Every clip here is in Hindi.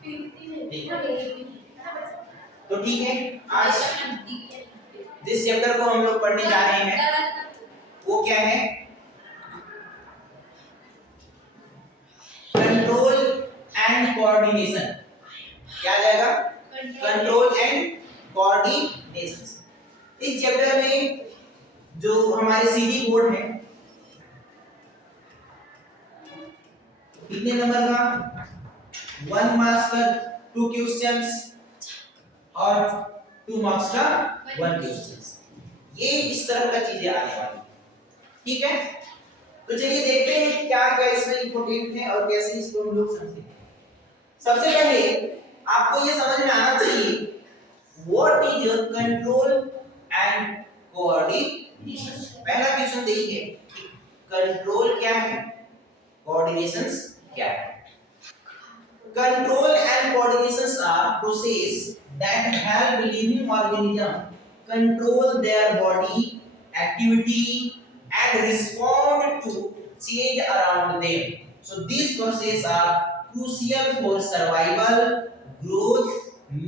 ठीक है, तो ठीक है, आज जिस चैप्टर को हम लोग पढ़ने जा रहे हैं वो क्या है? Control and coordination. क्या आ जाएगा? Control and coordination. इस चैप्टर में जो हमारे सीडी बोर्ड है, कितने नंबर का? 1 मार्क्स का 2 क्वेश्चंस और 2 मार्क्स का 1 क्वेश्चंस। ये इस तरह का चीजें आने वाली, ठीक है। तो चलिए देखते हैं क्या क्या इसमें इंपॉर्टेंट है और कैसे इसको हम लोग समझते हैं। सबसे पहले आपको ये समझ में आना चाहिए what is your control and coordination. पहला क्वेश्चन देखिए, कंट्रोल क्या है, कोऑर्डिनेशंस क्या है। Control and coordinations are processes that help living organisms control their body activity and respond to change around them. So these processes are crucial for survival, growth,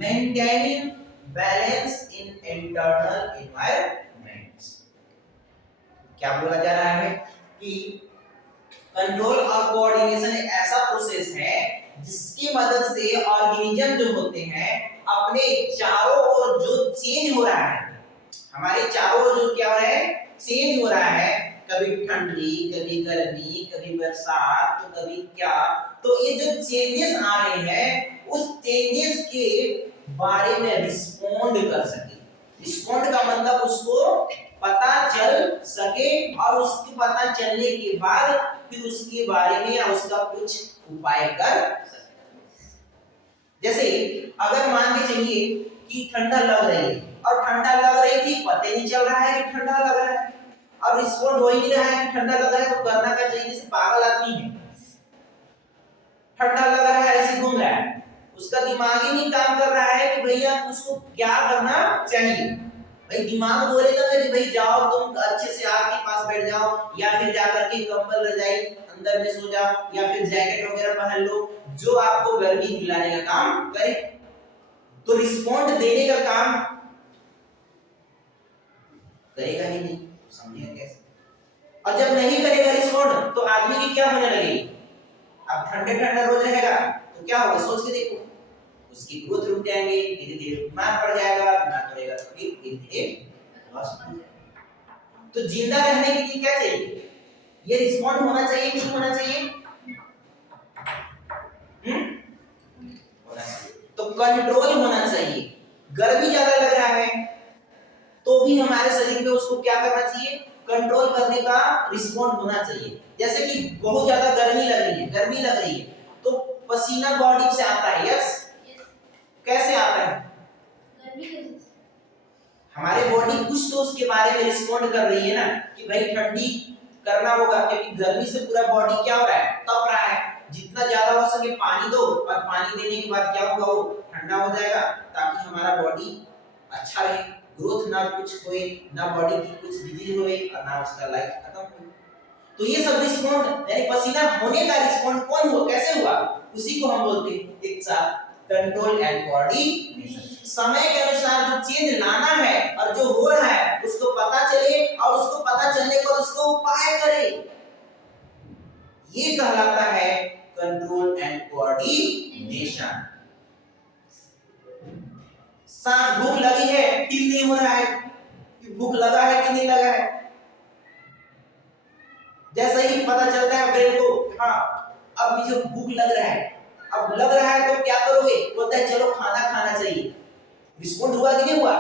maintaining balance in internal environments. क्या बोला जा रहा है कि कंट्रोल और कोऑर्डिनेशन एक ऐसा प्रोसेस है जिसकी मदद से ऑर्गेनिज्म जो होते हैं अपने चारों ओर जो चेंज हो रहा है, हमारे चारों ओर जो क्या हो रहा है, चेंज हो रहा है, कभी ठंडी, कभी गर्मी, कभी बरसात, तो कभी क्या, तो ये जो चेंजेस आ रहे हैं उस चेंजेस के बारे में रिस्पोंड कर सके। रिस्पोंड का मतलब उसको पता चल सके और उसके पता चलने के बाद फिर उसके बारे में या उसका कुछ उपाय कर सके। जैसे अगर मान के चलिए कि ठंडा लग रही है और ठंडा लग रही थी, पता नहीं चल रहा है कि ठंडा लग रहा है और रिस्पोंड हो ही नहीं रहा है कि ठंडा लग रहा है, तो करना क्या चाहिए? जैसे पागल आदमी है, ठंडा लग रहा है ऐसे घूम रहा है, उसका दिमाग ही नहीं काम कर रहा है कि भैया उसको क्या करना चाहिए। भाई दिमाग बोलेगा कि भाई जाओ तुम अच्छे से आग के पास बैठ जाओ या फिर जाकर के कंबल रजाई अंदर में सो जाओ या फिर जैकेट वगैरह पहन लो जो आपको गर्मी दिलाने का काम करे। तो रिस्पॉन्ड देने का काम करेगा ही नहीं, समझिए कैसे। और जब नहीं करेगा रिस्पॉन्ड तो आदमी की क्या होने लगेगी? अब ठंडे ठंडा रोज रहेगा तो क्या होगा, सोच के देखो, उसकी ग्रोथ रुक जाएंगे, धीरे धीरे बीमार पड़ जाएगा, बीमार पड़ेगा तो फिर धीरे धीरे लॉस हो जाएगा। तो जिंदा रहने के लिए क्या चाहिए? ये रिस्पॉन्ड होना चाहिए कि नहीं होना चाहिए? होना चाहिए। तो कंट्रोल होना चाहिए। गर्मी ज्यादा लग रहा है तो भी हमारे शरीर में उसको क्या करना चाहिए? कंट्रोल करने का रिस्पॉन्ड होना चाहिए। जैसे कि बहुत ज्यादा गर्मी लग रही है तो पसीना बॉडी से आता है, यस? कैसे आता है? हमारे बॉडी कुछ तो उसके बारे में रिस्पॉन्ड कर रही है ना कि भाई ठंडी करना होगा, क्योंकि गर्मी से पूरा बॉडी क्या हो रहा है, तप रहा है। जितना ज्यादा हो सके पानी दो और पानी देने के बाद क्या होगा, वो ठंडा हो जाएगा ताकि हमारा बॉडी अच्छा रहे, ग्रोथ ना कुछ होए, ना बॉडी की कुछ डिजीज होए और ना उसका लाइफ खत्म हो। तो ये सब रिस्पॉन्ड यानी पसीना होने का रिस्पॉन्ड कौन हुआ, कैसे हुआ, उसी को हम बोलते हैं एक साथ कंट्रोल एंड कोऑर्डिनेशन। समय के अनुसार जो चेंज लाना है और जो हो रहा है उसको पता चले और उसको पता चलने पर उसको उपाय करे, ये कहलाता है कंट्रोल एंड कोऑर्डिनेशन। सांस, भूख लगी है, फील नहीं हो रहा है कि भूख लगा है कि नहीं लगा है, जैसे ही पता चलता है ब्रेन को हाँ अब मुझे भूख लग रहा है, अब लग रहा है तो क्या करोगे, बोलता है चलो खाना खाना चाहिए। रिस्पॉन्ड हुआ कि नहीं हुआ?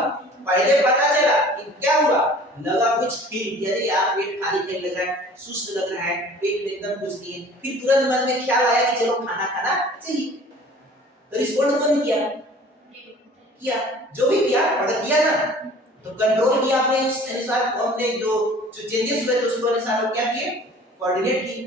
पहले पता चला कि क्या हुआ, लगा कुछ फील, अरे यार पेट खाली खाली लग रहा है, सुस्त लग रहा है, पेट में एकदम कुछ नहीं है, फिर तुरंत मन में ख्याल आया कि चलो खाना खाना चाहिए। तो रिस्पॉन्ड कौन किया? जो भी किया मगर किया ना, तो कंट्रोल किया आपने, उस अनुसार हमने जो चेंजेस हुए तो उसको अनुसार क्या किए, कोऑर्डिनेट किए।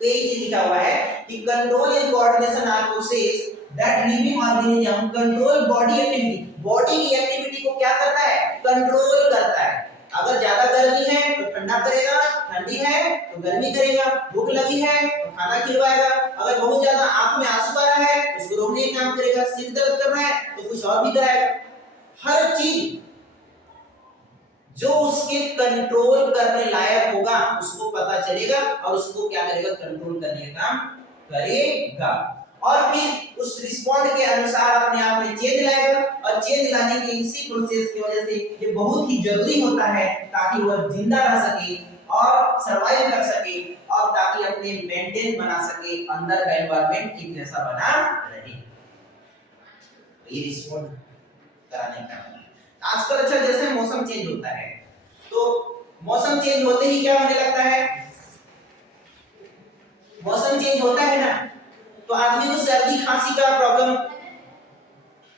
तो यही चीज लिखा हुआ है कि control and coordination are process that living organism control body activity. Body की एक्टिविटी को क्या करता है, कंट्रोल करता है। अगर ज्यादा गर्मी है तो ठंडा करेगा, ठंडी है तो गर्मी करेगा, भूख लगी है तो खाना खिलवाएगा, अगर बहुत ज्यादा आंख में आंसू आ रहा है काम करेगा, सिर दर्द कर रहा है तो कुछ और भी कराएगा। हर चीज जो उसके कंट्रोल करने लायक होगा उसको पता चलेगा और उसको क्या करेगा, कंट्रोल करने का काम करेगा। और फिर उस रिस्पॉन्ड के अनुसार अपने आप में चेंज लाएगा, और चेंज लाने के इसी प्रोसेस की वजह से ये बहुत ही जरूरी होता है ताकि वह जिंदा रह सके और सरवाइव कर सके, और ताकि अपने मेंटेन बना सके, अंदर का एनवायरनमेंट ठीक जैसा बना रहे। ये रिस्पॉन्ड कराने का आजकल अच्छा जैसे मौसम चेंज होता है तो मौसम चेंज होते ही क्या होने लगता है, मौसम चेंज होता है ना तो आदमी को सर्दी खांसी का प्रॉब्लम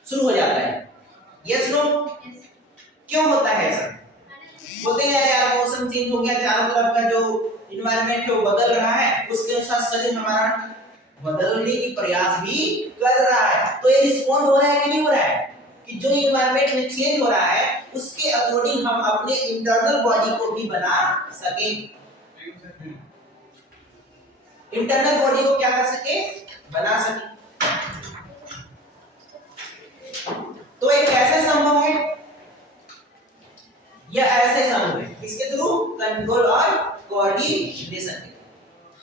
शुरू हो जाता है। Yes no? क्यों होता है ऐसा? बोलते हैं यार मौसम चेंज हो गया, चारों तरफ का जो एनवायरनमेंट है वो बदल रहा है, उसके अनुसार शरीर हमारा बदलने की प्रयास भी कर रहा है। तो ये रिस्पॉन्ड हो रहा है कि नहीं हो रहा है कि जो एनवायरनमेंट में चेंज हो रहा है उसके अकॉर्डिंग हम अपने इंटरनल बॉडी को भी बना सके, इंटरनल बॉडी को क्या कर सके, बना सके। तो ये कैसे संभव है? यह ऐसे संभव है इसके थ्रू कंट्रोल और कोऑर्डिनेशन के।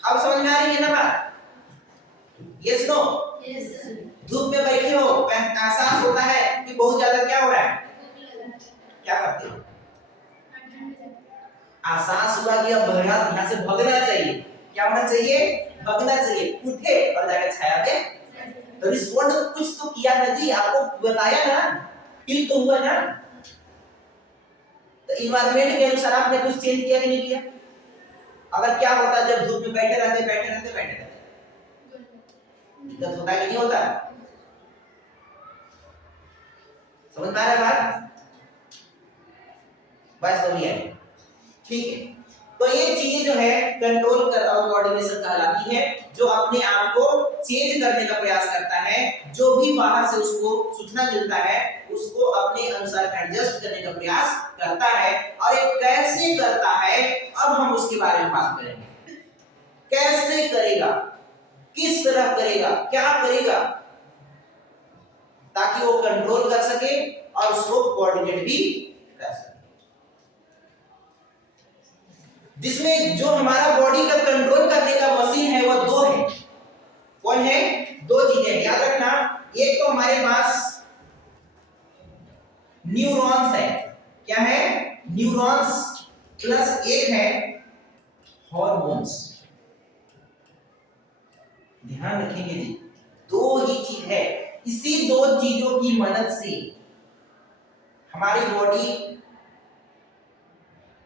अब समझ में आ रही है ना बात? Yes no? यस। धूप में बैठे हो, एहसास होता है कि बहुत ज्यादा क्या हो रहा है, क्या करते हो? एहसास हुआ कि अब यहाँ से भगना चाहिए, क्या होना चाहिए, भगना चाहिए, उठे और जाकर छाया में। तो रिस्पॉन्ड कुछ तो किया ना जी, आपको बताया ना, फील तो हुआ ना। तो इन्वायरमेंट के अनुसार आपने कुछ चेंज किया कि नहीं किया? अगर क्या होता जब धूप में बैठे रहते दिक्कत होता है कि नहीं होता? समझ में आ रहा है बात? बस बोलिए, ठीक है। तो ये चीजें जो है कंट्रोल कर और कोऑर्डिनेशन कहलाती है, जो अपने आप को चेंज करने का प्रयास करता है, जो भी बाहर से उसको सूचना मिलता है उसको अपने अनुसार एडजस्ट करने का प्रयास करता है। और ये कैसे करता है अब हम उसके बारे में बात करेंगे। कैसे करेगा, किस तरह करेगा, क्या करेगा ताकि वो कंट्रोल कर सके और उसको कोऑर्डिनेट भी कर सके। जिसमें जो हमारा बॉडी का कंट्रोल करने का मशीन है वह दो है। कौन है? दो चीजें याद रखना। एक तो हमारे पास न्यूरॉन्स है, क्या है? न्यूरॉन्स, प्लस एक है हॉर्मोन्स। ध्यान रखेंगे जी, दो ही चीज है। इसी दो चीजों की मदद से हमारी बॉडी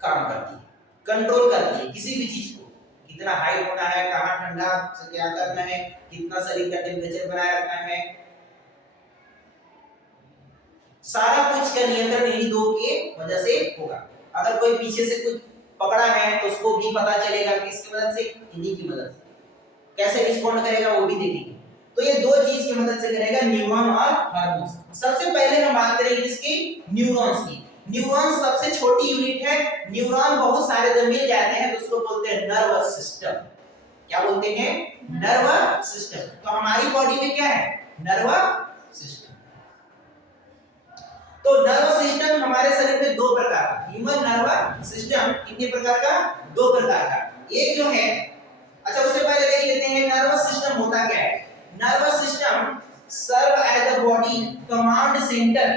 काम करती है, कंट्रोल करती है किसी भी चीज को। कितना हाइट होना है, कहां ठंडा से क्या करना है, कितना शरीर का टेम्परेचर बनाए रखना है, सारा कुछ का नियंत्रण इन्हीं दो के वजह से होगा। अगर कोई पीछे से कुछ पकड़ा है तो उसको भी पता चलेगा किसकी मदद से, इन्हीं की मदद से। कैसे रिस्पॉन्ड करेगा वो भी देखेंगे। तो ये दो चीज की मदद से करेगा, न्यूरॉन और हार्मोन्स। सबसे पहले हम बात करेंगे इसकी न्यूरॉन्स की। न्यूरॉन सबसे छोटी यूनिट है। न्यूरॉन बहुत सारे जब मिल जाते हैं तो उसको बोलते हैं नर्वस सिस्टम। क्या बोलते हैं? Nervous system. तो हमारी बॉडी में क्या है? Nervous system. तो नर्वस सिस्टम हमारे शरीर में दो प्रकार का, ह्यूमन नर्वस सिस्टम कितने प्रकार का? दो प्रकार का। एक जो है, अच्छा उससे पहले देख लेते हैं नर्वस सिस्टम होता क्या है। Nervous system serve as the body command centre.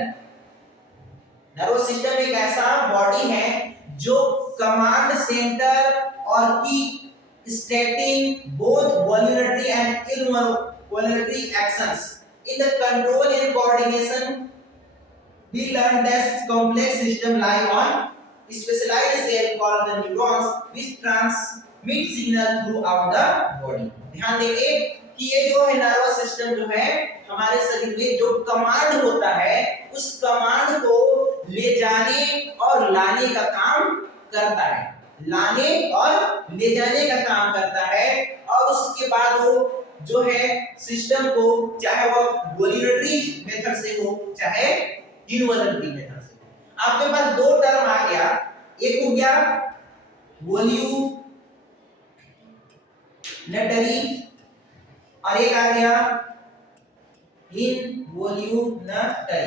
Nervous system एक ऐसा बॉडी है जो कमांड सेंटर और की stating both voluntary and involuntary actions in the control and coordination. We learned that complex system lie on specialized cell called the neurons which transmit signal throughout the body. ध्यान देंगे कि ये जो है नर्वस सिस्टम जो है हमारे शरीर में जो कमांड होता है उस कमांड को ले जाने और लाने का काम करता है, लाने और ले जाने का काम करता है। और उसके बाद वो जो है सिस्टम को चाहे वो वॉल्यूलटरी मेथड से हो चाहे इनवॉल्यूलटरी मेथड से। आपके पास दो टर्म आ गया, एक हो गया वॉल्यूलटरी और एक आ गया इनवॉल्यूनटरी।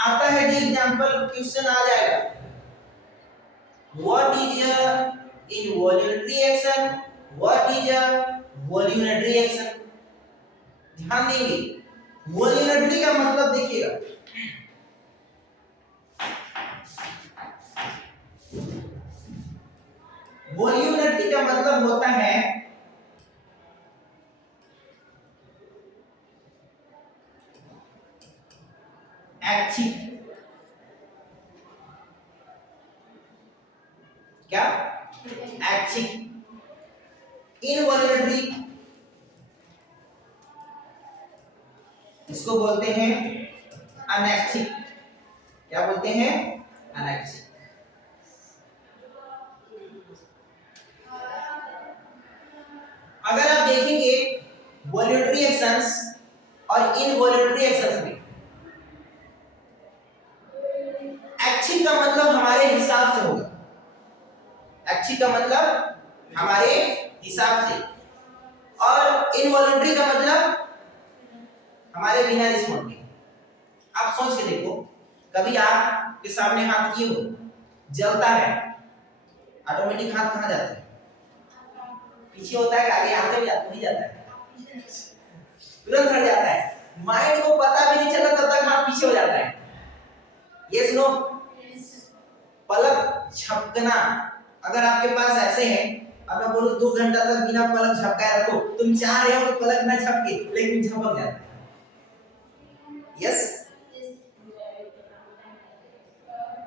आता है जी एग्जांपल क्वेश्चन आ जाएगा, what is a involuntary action, what is a voluntary action. ध्यान देंगे, वॉल्यूनटरी का मतलब देखिएगा, वॉल्यूनटरी का मतलब होता है ऐच्छिक। क्या? ऐच्छिक। इनवॉल्यूनटरी इसको बोलते हैं अनैच्छिक। क्या बोलते हैं? अनैच्छिक। अगर आप देखेंगे वॉल्यूंटरी एक्शंस और इनवॉल्यूंटरी एक्शंस में, ऐच्छिक का मतलब हमारे हिसाब से होगा, ऐच्छिक का मतलब हमारे हिसाब से, और इनवॉल्यूंटरी का मतलब हमारे बिना रिस्पॉन्ड के। आप सोच के देखो, कभी आपके सामने हाथ किए हो, जलता है, ऑटोमेटिक हाथ कहाँ जाता है? पीछे होता है, आगे आगे भी नहीं जाता है, तुरंत हट जाता है। माइंड को पता भी नहीं चला तब तक हाथ पीछे हो जाता है। Yes no? पलक झपकना, अगर आपके पास ऐसे है, अब मैं बोलूं 2 घंटा तक बिना पलक झपकाए रखो, तुम चाह रहे हो कि पलक ना झपके, लेकिन झपक जाता है। यस?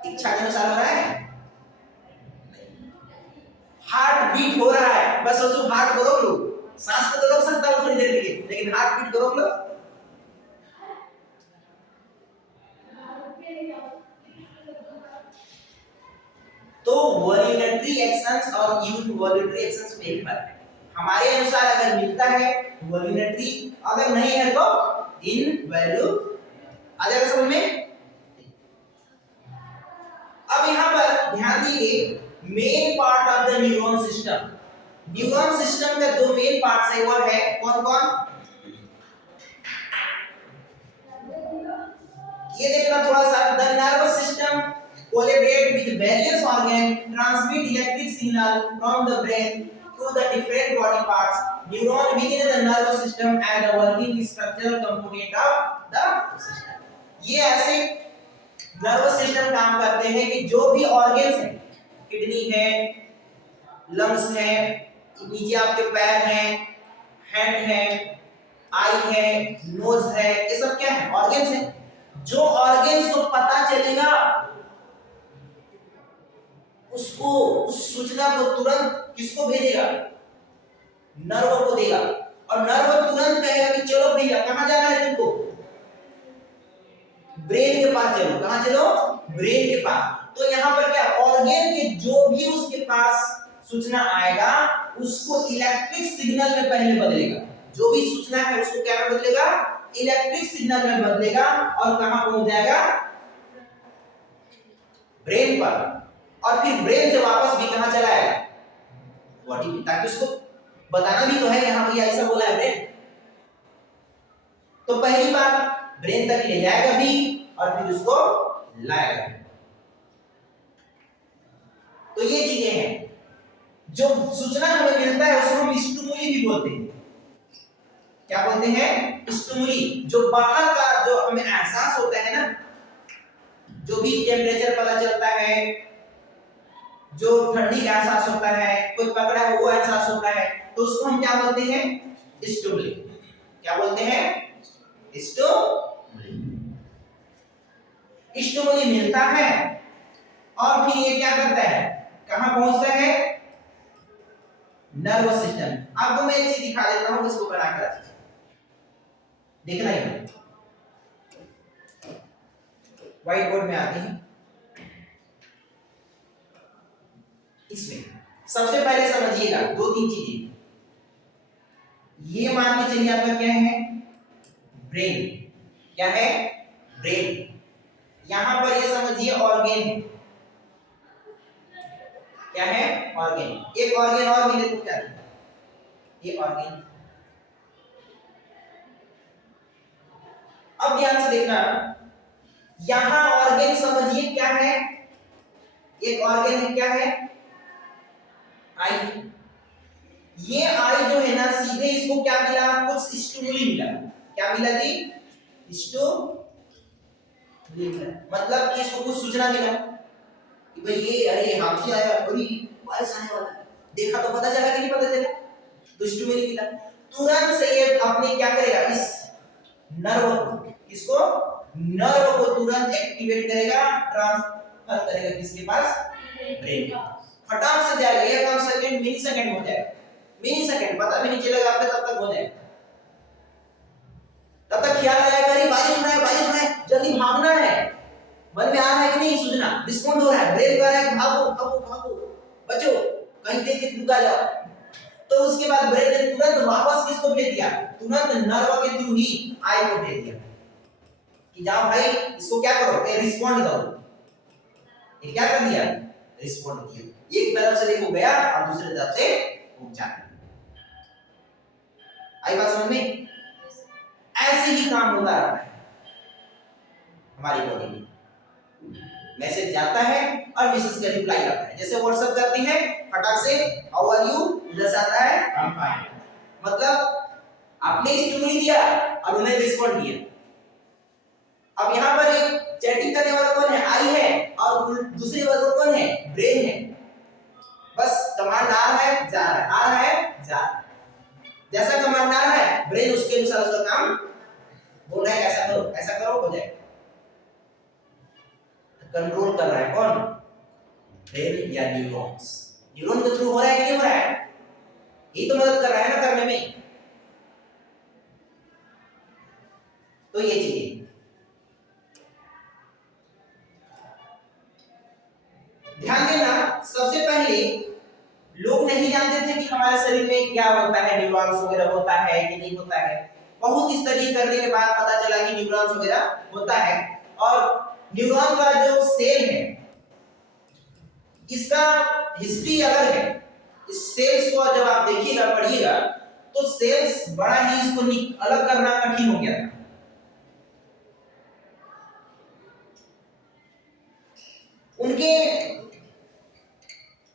इच्छा के अनुसार हो रहा है? हार्ट बीट हो रहा है, बस सोचो हार्ट को रोक लो, सांस को तो रोक सकता हूं थोड़ी देर के लिए, लेकिन हार्ट बीट को रोक लो। तो वॉल्यूंटरी एक्शंस और इनवॉल्यूंटरी एक्शंस में एक फर्क है। हमारे अनुसार अगर मिलता है वॉल्यूंटरी, अगर नहीं है तो इनवॉल्यू। आ जाएगा समझ में? अब यहां पर ध्यान दीजिए, main part of the neuron system, neuron system के 2 मेन पार्ट्स है, वो है कौन कौन? ये देखना थोड़ा सा, the nervous system collaborate with various organs, transmit electric signal from the brain to the different body parts, neuron within the nervous system and the working structural component of the system। ये ऐसे नर्वस सिस्टम काम करते हैं कि जो भी ऑर्गन्स हैं, किडनी है, लंग्स है, नीचे आपके पैर हैं, हैंड है, आई है, नोज है, ये सब क्या है? ऑर्गन्स हैं। जो ऑर्गन्स को पता चलेगा, उसको उस सूचना को तुरंत किसको भेजेगा? नर्व को देगा, और नर्व तुरंत कहेगा कि चलो भैया कहां जाना है तुमको? ब्रेन के पास चलो। कहां चलो? ब्रेन के पास। तो यहां पर क्या, ऑर्गन के जो भी उसके पास सूचना आएगा, उसको इलेक्ट्रिक सिग्नल में पहले बदलेगा। जो भी सूचना है उसको क्या में बदलेगा? इलेक्ट्रिक सिग्नल में बदलेगा, और कहां पहुंच जाएगा? ब्रेन पर, और फिर ब्रेन से वापस भी कहां चला आएगा? बॉडी में, ताकि उसको बताना भी तो है यहां भैया ऐसा बोला है ब्रेन। तो पहली बार ब्रेन तक ले जाएगा भी, और फिर उसको लाएगा। तो ये चीजें हैं, जो सूचना हमें मिलता है उसको हम स्टिमुली भी बोलते हैं। क्या बोलते हैं? स्टिमुली। जो बाहर का जो हमें एहसास होता है ना, जो भी टेम्परेचर पता चलता है, जो ठंडी का एहसास होता है, कोई पकड़ा है वो एहसास होता है, तो उसको हम क्या बोलते हैं? स्टिमुली। क्या बोलते हैं? स्टिमुली। स्टिमुली मिलता है, और फिर ये क्या करता है? कहां पहुंचता है? Nervous system. आपको मैं एक चीज दिखा देता हूं, इसको बनाकर अच्छे से देखना ही, व्हाइट बोर्ड में आते हैं। इसमें सबसे पहले समझिएगा 2-3 चीजें। ये मान के चलिए आपका क्या है? ब्रेन। क्या है? ब्रेन। यहां पर ये समझिए ऑर्गन है। क्या है? ऑर्गन। एक ऑर्गन और मिले तो क्या है? ये ऑर्गन। अब ध्यान से देखना, यहां ऑर्गन समझिए क्या है, एक ऑर्गन है, क्या है, आई। ये आई जो है ना, सीधे इसको क्या मिला, कुछ स्टिमुली मिला। क्या मिला जी, स्टिमुली मिला, मतलब कि इसको कुछ सूचना मिला कि भाई ये, अरे हाथी आया, अरे बारिश आने वाला है, देखा तो पता चला कि नहीं पता चला, तो स्टिमुली मिला। तुरंत से ये अपने क्या करेगा, इस नर्व को, किसको, नर्व को तुरंत एक्टिवेट करेगा, ट्रांसफर करेगा किसके पास, ब्रेन के पास। फटाक से जाएगा, ये काम सेकंड, मिली सेकंड हो जाएगा, मिली सेकंड, पता भी नहीं चलेगा आपको, तब तक हो जाएगा। तब तक ख्याल आएगा, अरे बारिश होना है, बारिश होना है, जल्दी भागना है, मन में आ रहा है कि नहीं सूचना, रिस्पॉन्ड हो रहा है, ब्रेन कह रहा है कि भागो भागो भागो, बचो, कहीं देख के रुका जाओ। तो उसके बाद ब्रेन ने तुरंत वापस किसको भेज दिया, तुरंत नर्व के थ्रू ही आई को भेज दिया कि जाओ भाई इसको क्या करो, ये रिस्पॉन्ड करो। ये क्या कर दिया, रिस्पॉन्ड किया, एक तरफ से देखो गया और दूसरी तरफ से पहुंचा। आई बात समझ में? ऐसे ही काम होता रहता है हमारी बॉडी में, मैसेज जाता है और मैसेज का रिप्लाई आता है। जैसे व्हाट्सएप करते हैं फटाक से, हाउ आर यू, इधर से आता है आई एम फाइन, मतलब आपने स्टिमुली दिया और उन्हें रिस्पॉन्ड किया। अब यहाँ पर एक चैटिंग करने वाला कौन है, आई है, और दूसरे वाला कौन है, ब्रेन है। बस कमांड आ रहा है, जा रहा है, आ रहा है, जा रहा है। जैसा कमांड आ रहा है, ब्रेन उसके अनुसार उसका काम बोल रहा है, ऐसा करो, हो जाएगा। कंट्रोल कर रहा है कौन, ब्रेन या न्यूरॉन्स। न्यूरॉन के थ्रू हो रहा है कि नहीं हो रहा है, ये तो मदद कर रहा है ना करने में। तो ये चीजें ध्यान देना, सबसे पहले लोग नहीं जानते थे कि हमारे शरीर में क्या होता है, न्यूरॉन्स वगैरह होता है कि नहीं होता है। बहुत स्टडी करने के बाद पता चला कि न्यूरॉन्स वगैरह होता है। और न्यूरॉन का जो सेल है, इसका हिस्ट्री अलग है। इस सेल्स को जब आप देखिएगा, पढ़िएगा, तो सेल्स बड़ा ही इसको अलग करना कठिन हो गया था। उनके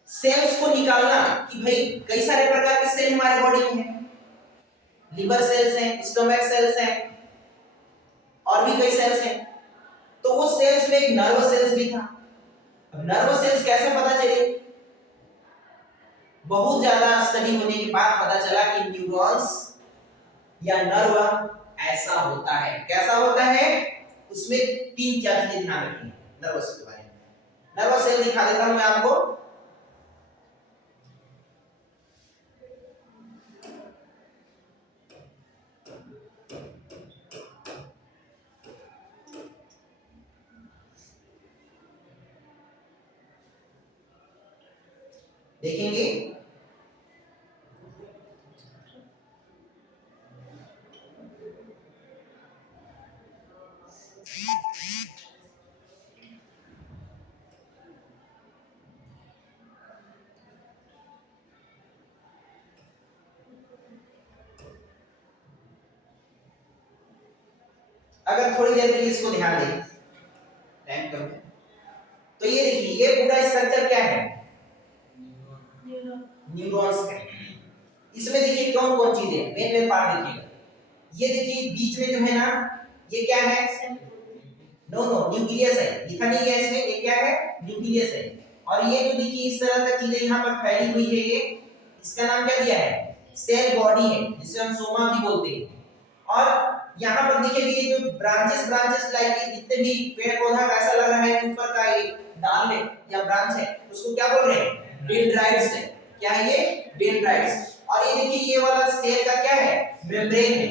सेल्स को निकालना कि भाई कई सारे प्रकार के सेल हमारे बॉडी में हैं, लिवर सेल्स हैं, स्टमक सेल्स हैं, और भी कई सेल्स हैं। तो वो सेल्स में एक नर्व सेल्स भी था। अब नर्व सेल्स कैसे पता चले, बहुत ज्यादा स्टडी होने के बाद पता चला कि न्यूरॉन्स या नर्व ऐसा होता है। कैसा होता है, उसमें 3-4 चीजें ध्यान रखिए नर्व सेल के बारे में। नर्व सेल दिखा देता हूं मैं आपको। देखेंगे अगर थोड़ी देर के लिए इसको ध्यान दें, टाइम कम है, तो ये देखिए, ये पूरा स्ट्रक्चर क्या है, न्यूरॉन्स का। इसमें देखिए कौन कौन चीजें, मेन पार्ट देखिएगा। ये देखिए बीच में जो है ना, ये क्या है, नो न्यूक्लियस है, लिखा नहीं गया इसमें, ये क्या है, न्यूक्लियस है। और ये जो देखिए इस तरह का चीजें यहाँ पर फैली हुई है, ये इसका नाम क्या दिया है, सेल बॉडी है, जिसे हम सोमा भी बोलते हैं। और यहाँ पर देखिए ये जो ब्रांचेस लाइक जितने भी पेड़ पौधा का ऐसा लग रहा है कि ऊपर का एक डाल है या ब्रांच है, उसको क्या बोल रहे हैं, डेंड्राइट्स है। क्या है ये, डेंड्राइट्स। और ये देखिए ये वाला सेल का क्या है, मेम्ब्रेन है।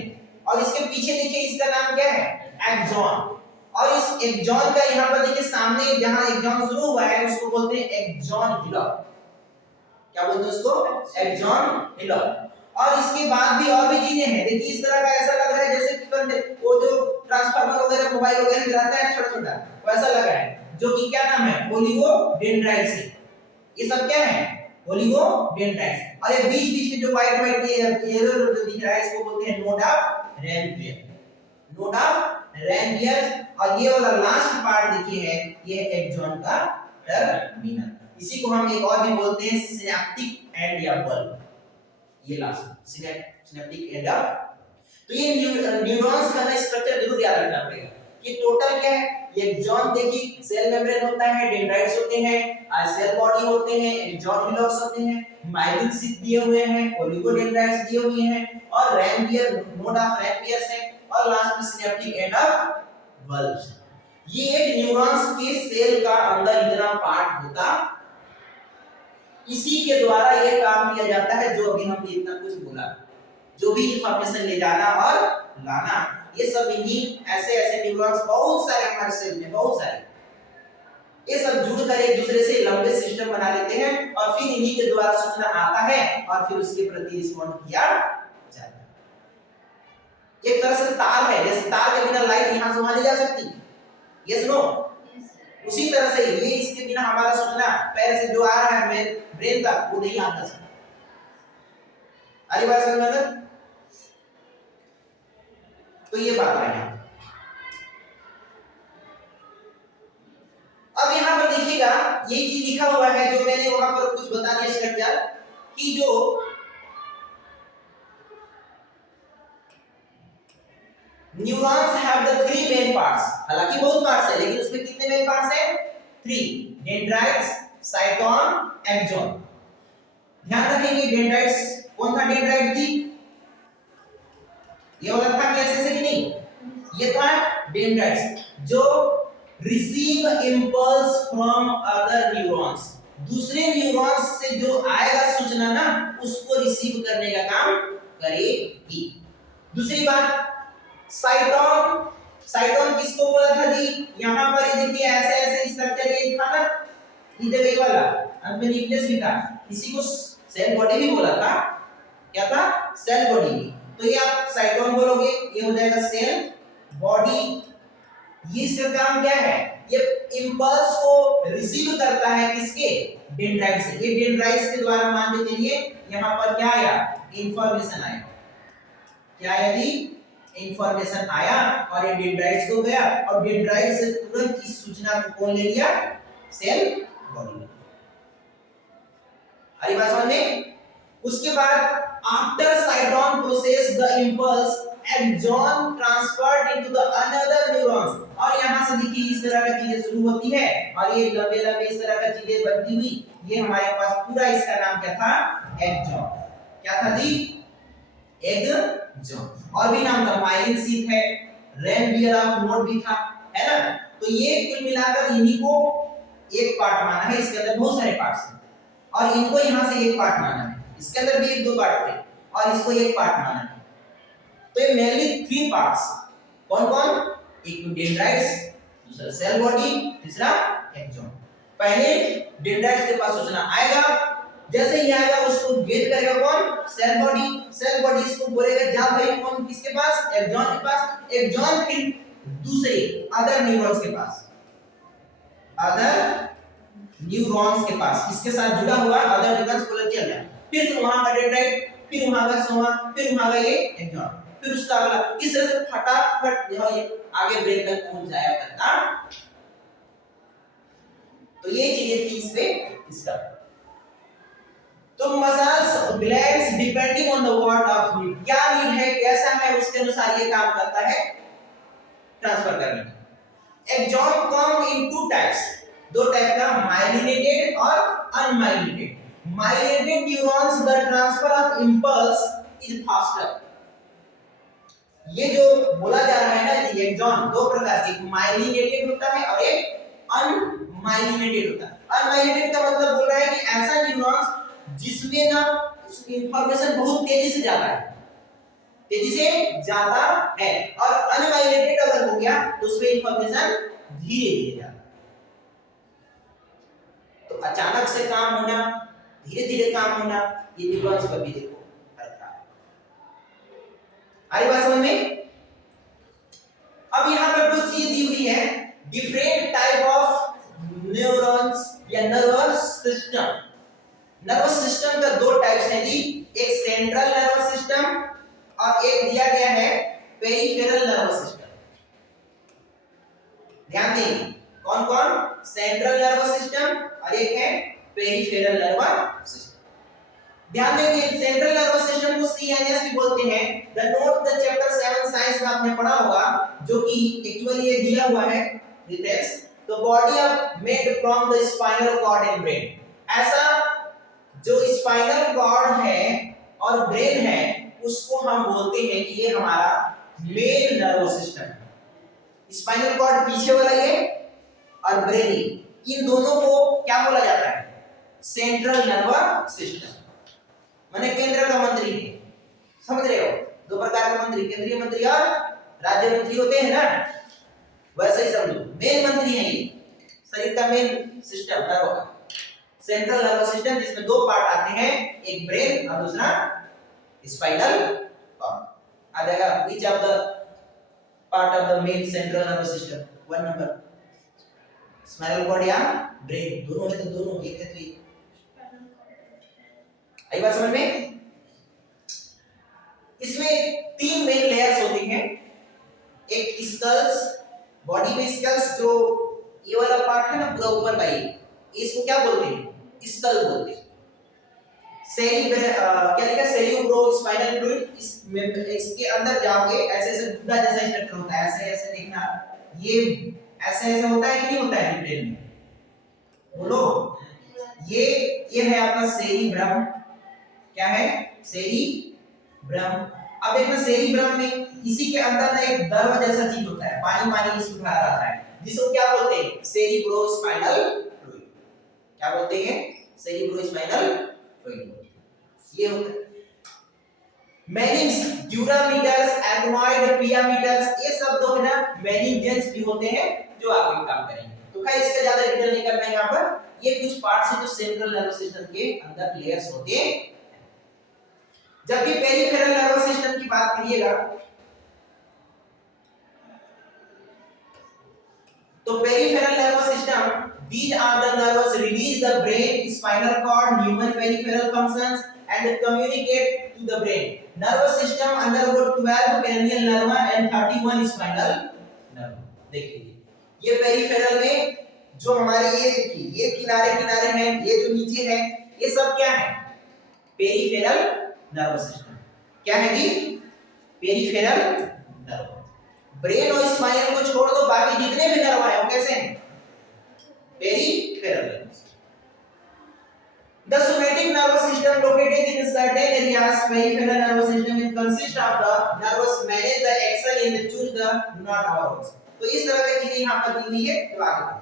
और इसके पीछे देखिए इसका नाम क्या है, एक्सॉन। और इस एक्सॉन का यहाँ पर देखिए सामने जहाँ एक्सॉन शुरू हुआ है उसको बोलते हैं एक्सॉन हिलर। क्या बोलते हैं उसको, एक्सॉन हिलर। और इसके बाद भी और भी चीजें हैं। देखिए इस तरह का ऐसा लग रहा है जैसे कि वो जो ट्रांसफार्मर वगैरह मोबाइल वगैरह में रहता है छोटा छोटा, वैसा लगा है, जो कि क्या नाम है, ओलिगोडेंड्राइट्स है। ये सब क्या है, ओलिगोडेंड्राइट्स। और ये बीच बीच में जो व्हाइट ये येलो जो दिख रहा है, इसको बोलते हैं node of Ranvier. Node of Ranvier, और ये वाला लास्ट पार्ट देखिए है ये एक्सॉन का टर्मिनल। इसी को हम एक और भी बोलते हैं सिनेप्टिक एंड या बल्ब, ये लास्ट सिनेप्टिक एंड। तो ये न्यूरॉन्स का ना स्ट्रक्चर जरूर याद रखना पड़ेगा कि टोटल क्या है। एक्सॉन देखिए सेल मेम्ब्रेन होता है, डेंड्राइट्स होते हैं, सेल बॉडी होते हैं, एक्सॉन हिलॉक्स होते हैं, माइलिन शीथ दिए हुए हैं, ओलिगोडेंड्राइट्स दिए हुए हैं, और रैम्बियर नोड ऑफ रैम्बियर्स है, और लास्ट में सिनेप्टिक एंड ऑफ बल्ब्स। ये एक न्यूरॉन्स के सेल का अंदर इतना पार्ट होता, इसी के द्वारा ये काम किया जाता है जो अभी हमने इतना कुछ बोला, जो भी इंफॉर्मेशन ले जाना और लाना, ये सब इन्हीं ऐसे ऐसे न्यूरॉन्स बहुत सारे हमारे सेल में, बहुत सारे, ये सब जुड़कर एक दूसरे से लंबे सिस्टम बना लेते हैं, और फिर इन्हीं के द्वारा सूचना आता है और फिर उसके प्रति रिस्पॉन्ड किया जाता है। एक तरह से तार है, जैसे तार के बिना लाइट यहां से वहां नहीं जा सकती, यस नो, उसी तरह से ये इसके बिना हमारा सूचना पैर से जो आ रहा है ब्रेन तक वो नहीं आता सर। अरे बात समझ में, तो ये बात है। अब यहाँ पर देखिएगा ये चीज लिखा हुआ है जो मैंने वहां पर कुछ बता दिया स्ट्रक्चर कि जो neurons have the 3 main parts, हालांकि बहुत पार्ट्स है लेकिन उसमें कितने मेन पार्ट्स हैं? 3, डेंड्राइट्स, साइटोन, एक्सॉन। ध्यान रखेंगे डेंड्राइट्स, कौन था डेंड्राइट थी? ये वाला था कैसे से कि नहीं, ये था डेंड्राइट्स जो receive impulse from other neurons, दूसरे न्यूरॉन्स से जो आएगा सूचना ना उसको रिसीव करने का काम करेगी। दूसरी बात साइटोन, साइटोन किसको बोला था जी? यहां पर ये देखिए ऐसे ऐसे स्ट्रक्चर ये था ना, इधर ये वाला अंत में न्यूक्लियस भी था, इसी को सेल बॉडी भी बोला था। क्या था? Cell body. तो ये आप साइटोन बोलोगे, ये हो जाएगा सेल बॉडी। ये इसका काम क्या है? ये इंपल्स को रिसीव करता है किसके? डेंड्राइट से। ये डेंड्राइट्स के द्वारा मान के चलिए यहां पर क्या आया? इंफॉर्मेशन आया। क्या आया जी? इंफॉर्मेशन आया और ये डेंड्राइट्स को गया और डेंड्राइट से तुरंत इस सूचना को कौन ले लिया? Cell body. अरे बात समझ में? उसके बाद after cytosine process the impulse axon transferred into the another neurons, और यहां से देखिए इस तरह की चीजें शुरू होती है और ये लंबे लंबे इस तरह की चीजें बनती हुई, ये हमारे पास पूरा इसका नाम क्या था? एक्सॉन। क्या था जी? एक्सॉन। और भी नाम था, माइलिन शीथ है, रैम्बियर ऑफ नोड भी था, है ना? तो ये कुल मिलाकर इन्हीं को एक पार्ट माना है, इसके अंदर बहुत सारे पार्ट्स हैं और इनको यहां से एक पार्ट माना है, इसके अंदर भी 1-2 पार्ट थे और इसको एक पार्ट माना है। तो ये मेनली 3 पार्ट्स, कौन कौन? एक तो डेंड्राइट्स, दूसरा सेल बॉडी, तीसरा एक्सॉन। पहले डेंड्राइट्स के पास सूचना आएगा, जैसे ही आएगा उसको गेट करेगा कौन? Cell body. सेल बॉडी इसको बोलेगा जा भाई कौन किसके पास? एक्सॉन के पास। एक्सॉन फिर दूसरे अदर न्यूरॉन्स के पास, अदर न्यूरॉन्स के पास, इसके साथ जुड़ा हुआ अदर न्यूरॉन्स को चल जाए, फिर से वहां का डेंड्राइट, फिर वहां का सोमा, फिर वहां का ये एक्सॉन, फिर उसका अगला, इस तरह से फटाफट जो है आगे ब्रेन तक पहुंच जाया करता। तो ये चीजें थी इसमें इसका। तो muscles glands depending on the what of need, क्या नीड है, कैसा है, उसके अनुसार ये काम करता है ट्रांसफर करने का। एक्सॉन कम इन 2 टाइप्स, 2 टाइप का, माइलिनेटेड और unmyelinated. Myelinated neurons, the transfer of impulse is faster. ये जो बोला जा रहा है ना कि एक्सॉन 2 प्रकार के, एक माइलिनेटेड होता है और एक अनमाइलिनेटेड होता है। अनमाइलिनेटेड का मतलब बोल रहा है कि ऐसा न्यूरॉन्स जिसमें ना इंफॉर्मेशन बहुत तेजी से जाता है, तेजी से जाता है, और अनमाइलिनेटेड अगर हो गया तो उसमें इंफॉर्मेशन धीरे धीरे जाता है। तो अचानक से काम होना, धीरे धीरे काम होना, ये न्यूरॉन्स पर भी देखो फर्क है। आ रही बात समझ में? अब यहाँ पर कुछ चीज दी हुई है, डिफरेंट टाइप ऑफ न्यूरॉन्स या नर्वस सिस्टम। नर्वस सिस्टम का 2 टाइप्स हैं जी, एक सेंट्रल नर्वस सिस्टम और एक दिया गया है पेरिफेरल नर्वस सिस्टम। ध्यान देंगे कौन कौन, सेंट्रल नर्वस सिस्टम और एक है पेरिफेरल नर्वस सिस्टम। ध्यान देंगे सेंट्रल नर्वस सिस्टम को सीएनएस भी बोलते हैं। The note the chapter 7 science में आपने पढ़ा होगा, जो कि एक्चुअली ये दिया हुआ है डिटेल्स। तो body of made from the spinal cord and brain, ऐसा जो स्पाइनल कॉर्ड है और ब्रेन है उसको हम बोलते हैं कि ये हमारा मेन नर्वस सिस्टम है। स्पाइनल कॉर्ड पीछे वाला ये और ब्रेन, इन दोनों को क्या बोला जाता है, सेंट्रल नर्वस सिस्टम। माने केंद्र का मंत्री है, समझ रहे हो, दो प्रकार के मंत्री, केंद्रीय मंत्री और राज्य मंत्री होते हैं ना, वैसे ही समझो मेन मंत्री है ये शरीर का मेन सिस्टम नर्व का, सेंट्रल नर्वस सिस्टम, जिसमें दो पार्ट आते हैं, एक ब्रेन और दूसरा स्पाइनल कॉर्ड। आ जाएगा which of the part of the main central nervous system, one number spinal cord या ब्रेन, दोनों है तो दोनों, एक है तो एक। आई बात समझ में? इसमें तीन मेन लेयर्स होती हैं, एक स्कल्स, बॉडी में स्कल्स, जो ये वाला पार्ट है ना पूरा ऊपर का, ये इसको क्या बोलते हैं, स्कल बोलते हैं। क्या लिखा, सेरिब्रो स्पाइनल फ्लूइड, इसके अंदर जाओगे ऐसे ऐसे गुद्दा जैसा स्ट्रक्चर होता है, ऐसे ऐसे देखना, ये ऐसे ऐसे होता है कि नहीं होता है ब्रेन में, बोलो। ये है आपका सेरिब्रम, क्या है, सेरिब्रम। अब देखना सेरिब्रम में इसी के अंदर ना एक दर्व जैसा चीज होता है, पानी पानी इसमें भरा रहता है, जिसको क्या बोलते हैं, सेरिब्रोस्पाइनल फ्लूइड। क्या बोलते हैं, सेरिब्रोस्पाइनल फ्लूइड, ये होता है। मेनिंग्स, ड्यूरामीटर्स, एथमॉइड, पियामीटर्स, ये सब तो है ना मेनिंजेंस भी होते हैं जो आपके काम करेंगे। तो खैर इसका ज्यादा डिटेल नहीं करना है यहां पर, ये कुछ पार्ट्स हैं जो सेंट्रल नर्वस सिस्टम के अंदर लेयर्स होते हैं। जबकि पेरिफेरल नर्वस सिस्टम की बात करिएगा तो peripheral nervous system, these are the nerves release the brain, spinal cord, human peripheral functions and communicate to the brain. Nervous system undergo 12 cranial nerve and 31 spinal nerve। देखिए ये पेरिफेरल में जो हमारे ये किनारे किनारे हैं, ये जो नीचे है, ये सब क्या है, पेरिफेरल नर्वस सिस्टम। क्या है जी, पेरिफेरल नर्व। ब्रेन और स्पाइन को छोड़ दो, बाकी जितने भी नर्व हैं वो कैसे हैं, peripheral. The somatic nervous system located in certain areas, peripheral nervous system it consists of the nerves manage the action and choose the do not hours। तो इस तरह की चीजें यहां पर दी हुई है, तो आगे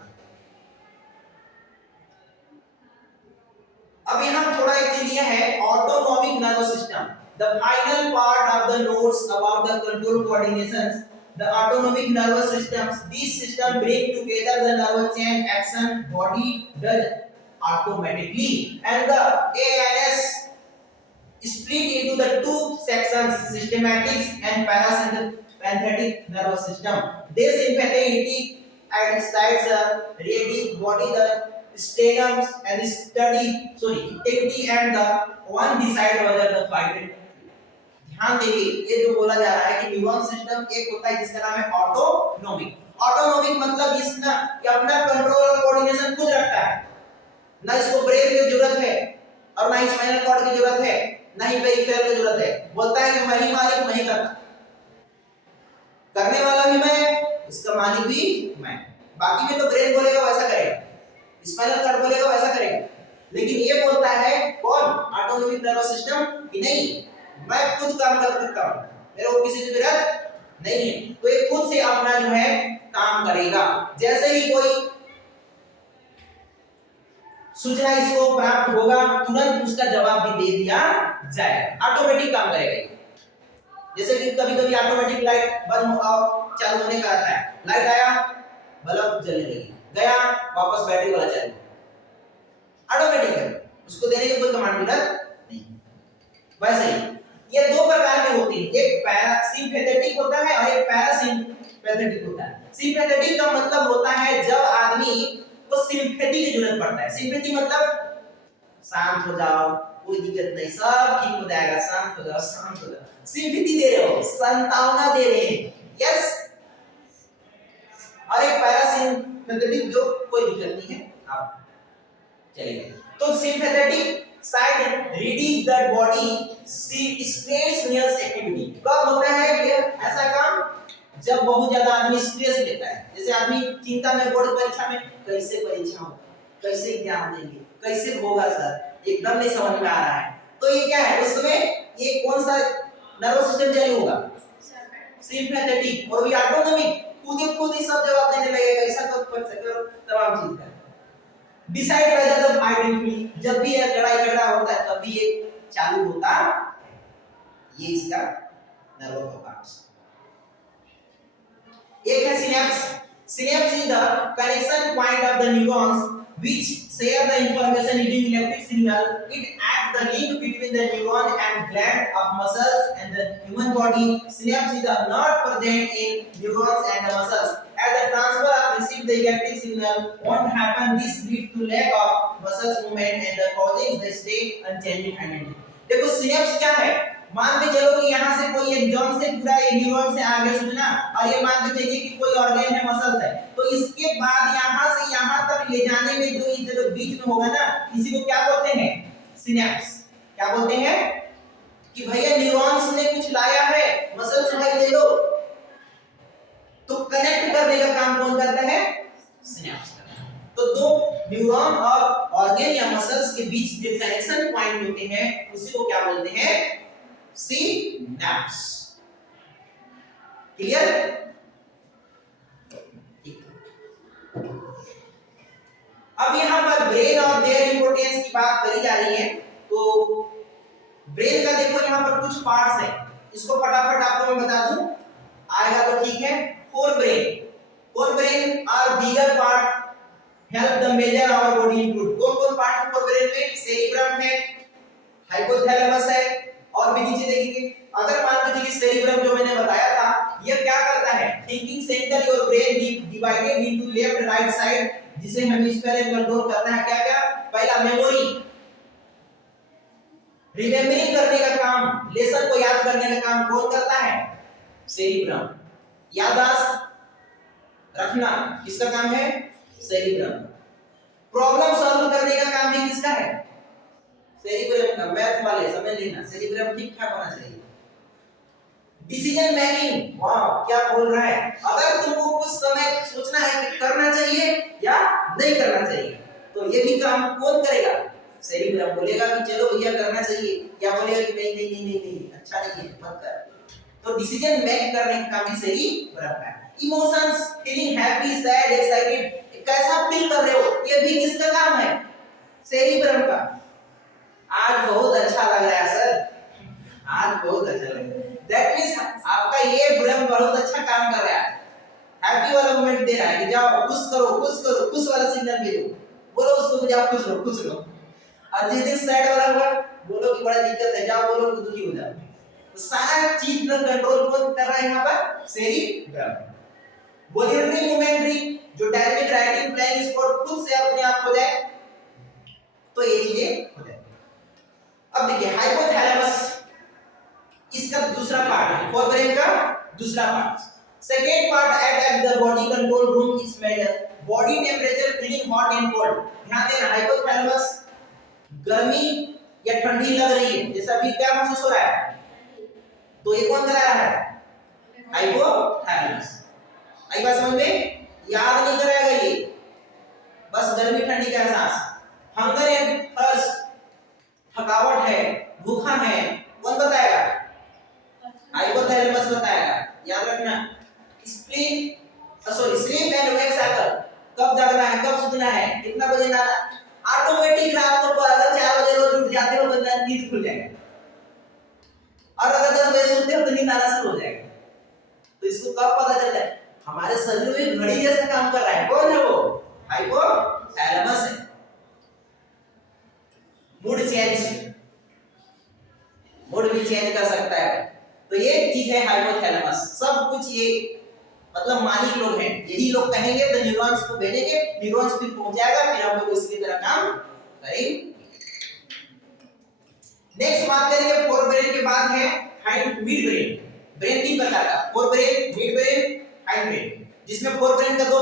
अब यहां थोड़ा एक चीज ये है, autonomic nervous system, the final part of the notes about the control coordinations, the autonomic nervous systems, these systems bring together the nerve chain action body does automatically, and the ANS split into the two sections, systematic and parasympathetic nervous system. This sympathetic at sides reactive body the sternum and activity and the one decide whether the fight। ध्यान देखिए ये जो बोला जा रहा है कि न्यूरॉन सिस्टम एक होता है जिसका नाम है ऑटोनॉमिक। ऑटोनॉमिक मतलब इसना कि अपना कंट्रोल और कोऑर्डिनेशन खुद रखता है, ना इसको ब्रेन की जरूरत है और ना स्पाइनल कॉर्ड की जरूरत है, ना ही पेरिफेरल की जरूरत है। बोलता है कि मैं ही मालिक, मैं ही करता, करने वाला भी मैं, इसका मालिक भी मैं। बाकी में तो ब्रेन बोलेगा वैसा करेगा, स्पाइनल कॉर्ड बोलेगा वैसा करेगा, लेकिन ये बोलता है कौन, ऑटोनॉमिक नर्वस सिस्टम कि नहीं मैं खुद काम कर सकता हूं, मेरे को किसी की जरूरत नहीं है। तो ये खुद से अपना जो है काम करेगा। जैसे ही कोई सूचना इसको प्राप्त होगा तुरंत उसका जवाब भी दे दिया जाएगा, ऑटोमेटिक काम करेगा। जैसे कि कभी-कभी ऑटोमेटिक लाइट बंद और चालू होने का आता है, लाइट आया बल्ब जलने लगी, गया वापस बैटरी वाला चालू, ऑटोमेटिक है, उसको देने की कोई कमांड की जरूरत नहीं। वैसे ही ये दो प्रकार के होते हैं, एक पैरासिम्पैथेटिक होता है और एक पैरासिम्पैथेटिक होता है। सिम्पैथेटिक का मतलब होता है जब आदमी को सिंपैथी की जरूरत पड़ता है। सिंपैथी मतलब शांत हो जाओ, कोई दिक्कत नहीं, सब ठीक हो जाएगा, शांत हो जाओ, शांत हो जाओ, सिंपैथी दे रहे हो, सांत्वना दे रहे हैं, यस। और एक सिंपैथेटिक जो कोई दिक्कत नहीं है आप चलेंगे। तो sympathetic side reading the body stress nears activity कब होता है ये ऐसा काम जब बहुत ज्यादा आदमी स्ट्रेस लेता है, जैसे आदमी चिंता में बोर्ड परीक्षा में कैसे परीक्षा हो, कैसे एग्जाम देंगे, कैसे होगा सर, एकदम नहीं समझ में आ रहा है, तो ये क्या है उसमें ये कौन सा नर्वस सिस्टम चालू होगा, सिंपैथेटिक, और भी ऑटोनॉमिक खुद ही सब जवाब देने लगेगा, ऐसा तो कर सकते हो तमाम चीज का। डिसाइड वेदर द आइडेंटिटी, जब भी ये लड़ाई झगड़ा होता है तब भी ये चालू होता है, ये इसका नर्व का पार्ट। एक है synapse, synapse is the connection point of the neurons which share the information using electric signal. It acts the link between the neuron and gland of muscles and the human body. Synapse is not present in neurons and the muscles. As the transfer of received the electric signal won't happen, this leads to lack of muscles movement and the causing the state unchanging identity. देखो सिनेप्स क्या है, मान के चलो कि यहाँ से कोई एक जॉन से पूरा एक न्यूरॉन से आगे सूचना, और ये मान के चलिए कि कोई ऑर्गन है मसल्स है, तो इसके बाद यहाँ से यहाँ तक ले जाने में जो इस जगह बीच में होगा ना, इसी को क्या बोलते हैं, सिनेप्स। क्या बोलते हैं कि भैया न्यूरॉन्स ने कुछ लाया है, मसल्स भाई ले लो, तो कनेक्ट करने का काम कौन करता है, सिनेप्स। तो दो न्यूरॉन और ऑर्गन या मसल्स के बीच जो कनेक्शन पॉइंट होते हैं उसी को क्या बोलते हैं, सिनेप्स। क्लियर? अब यहाँ पर ब्रेन और देयर इंपोर्टेंस की बात करी जा रही है, तो ब्रेन का देखो यहाँ पर कुछ पार्ट्स हैं, इसको फटाफट आपको मैं बता दूं, आएगा तो ठीक है। Forebrain are bigger part help the major our body include, कौन पार्ट है फोर ब्रेन में, सेरिब्रम है, हाइपोथैलेमस है, और भी नीचे देखेंगे। अगर मान लीजिए कि सेरिब्रम जो मैंने बताया था, ये क्या करता है, thinking centre your brain divided into left right side, जिसे हेमिस्फीयर कंट्रोल करता है क्या क्या, पहला मेमोरी, रिमेम्बरिंग करने का काम, लेसन को याद करने का काम कौन करता है, सेरिब्रम। याददाश्त रखना किसका काम है, सेरिब्रम। प्रॉब्लम सॉल्व करने का काम भी किसका है, सेरिब्रम का। मैथ वाले समझ लेना, सेरिब्रम ठीक ठाक होना चाहिए। डिसीजन मेकिंग, वाह क्या बोल रहा है, अगर तुमको कुछ समय सोचना है कि करना चाहिए या नहीं करना चाहिए, तो ये भी काम कौन करेगा, सेरिब्रम। बोलेगा कि चलो भैया करना चाहिए, या बोलेगा कि नहीं नहीं नहीं नहीं, नहीं अच्छा नहीं है मत कर। तो डिसीजन मेक करने का काम भी सेरिब्रम का है। Emotions, feeling happy sad excited, कैसा फील कर रहे हो, ये भी किसका काम है, सेरिब्रम का। आज बहुत अच्छा लग रहा है सर, आज बहुत अच्छा लग रहा है, दैट मींस आपका ये ब्रेन बहुत अच्छा काम कर रहा है, हैप्पी वाला मोमेंट दे रहा है कि जाओ खुश करो खुश करो, खुश वाला सिग्नल भेजो, बोलो उसको जाओ खुश रहो खुश रहो। और जिस दिन सैड वाला हुआ, बोलो कि बड़ा दिक्कत है, जाओ बोलो कि दुखी हो जाओ। तो सारा चीज का कंट्रोल कौन कर रहा है यहाँ पर, सेरिब्रम। वॉलंटरी मोमेंटरी, जो डायरेक्ट राइटिंग प्लानिंग स्पॉट खुद से अपने आप हो जाए, तो ये चीजें हो जाए। अब देखिए हाइपोथैलेमस, इसका दूसरा पार्ट है, फोरब्रेन का दूसरा part. Second part at the body control room is major body temperature, feeling hot and cold. ध्यान देना, हाइपोथैलेमस गर्मी या ठंडी लग रही है, जैसा भी क्या महसूस हो रहा है, तो ये कौन करा रहा है, हाइपोथैलेमस। आई बात समझ में, याद नहीं कराएगा ये, बस गर्मी ठंडी का एहसास। हंगर एंड थर्स्ट, थकावट है, भूखा है, कौन बताएगा, हाइपोथैलेमस बताएगा, याद रखना। स्लीप एंड वेक साइकिल, कब जागना है, कब सोना है, कितना बजे नहाना, ऑटोमेटिक रात को अगर 4 बजे रोज उठ जाते हो तो नींद खुल जाएगी, और अगर 10 बजे सोते हो तो नींद आना शुरू हो जाएगा। तो इसको कब पता चलता है, हमारे शरीर में घड़ी जैसा काम कर रहा है, कौन है वो, हाइपोथैलेमस है। मूड चेंज, मूड भी चेंज कर सकता है, तो ये चीज है हाइपोथैलेमस। सब कुछ ये मतलब मालिक लोग हैं, यही लोग कहेंगे तो न्यूरॉन्स को भेजेंगे, न्यूरॉन्स फिर पहुंचाएगा, फिर हम लोग इसी तरह काम करेंगे। नेक्स्ट बात करेंगे फोरब्रेन के बाद है हाइंड मिड ब्रेन। ब्रेन तीन प्रकार का, forebrain, mid brain, hind brain, जिसमें फोरब्रेन का दो